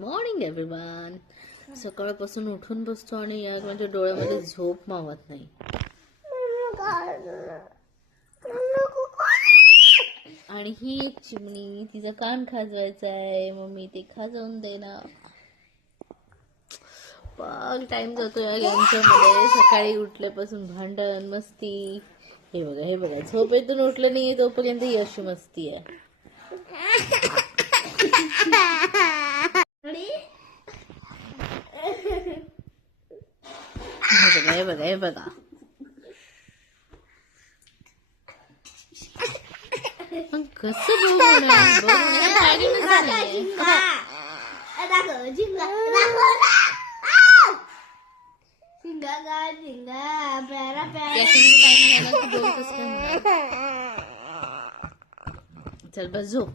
Morning everyone. सकाळपासून उठून बसतो आणि यार माझ्या डोळ्यामध्ये झोप मावत नाही. आणि ही एक चिमणी, तिचं कान खाजवायचं आहे, मम्मी ते खाजवून दे ना. पण टाइम जातो या यांच्यामध्ये. सकाळी उठल्यापासून भांडण मस्ती. हे बघा झोपेतून उठलं नाहीये तोपर्यंत ही अशी मस्ती आहे. हे बघा कसं चल बस झोप.